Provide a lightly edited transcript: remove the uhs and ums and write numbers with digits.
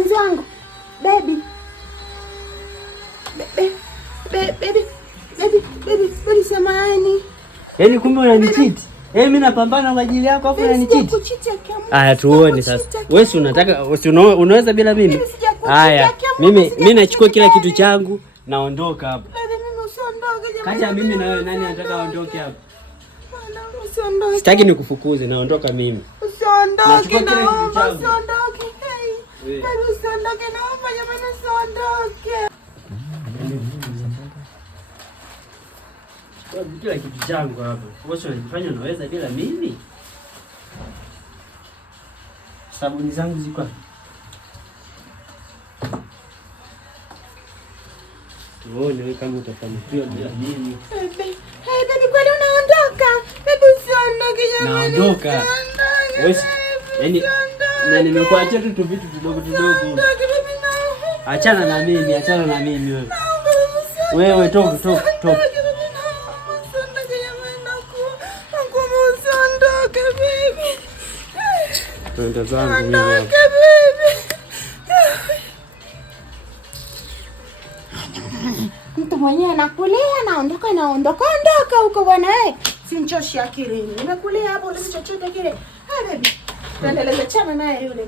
mpenzi wangu. Baby. Baby samahani. Yaani kumbe unanichiti? Mimi napambana kwa ajili yako afu unanichiti. Aya tuone sasa. Wewe si unataka unaweza bila mimi? Haya, mimi nachukua kila kitu changu naondoka hapa. Mimi usiondoke jamani. Kaja mimi na wewe nani anataka aondoke hapa? Usiondoke. Sitaki nikufukuze, naondoka mimi. Usiondoke naomba usiondoke. Baby usiondoke naomba jamani usiondoke. Kila kitu changu hapa. Wewe unajifanya unaweza bila mimi? Sabuni zangu ziko wapi? Tuone wewe kama utafanikiwa bila mimi. Baby kwani unaondoka? Baby usiondoke jamani. Naondoka. Wewe yaani na nimekuachia tu vitu vidogo vidogo. Achana na mimi wewe. Wewe toka. Twende zangu mimi. Mtu mwenyewe anakulia naondoka huko bwana wewe. Sinchoshi akili. Unakulia hapo ule chochote kile. Baby. Tuendeleze chama naye yule.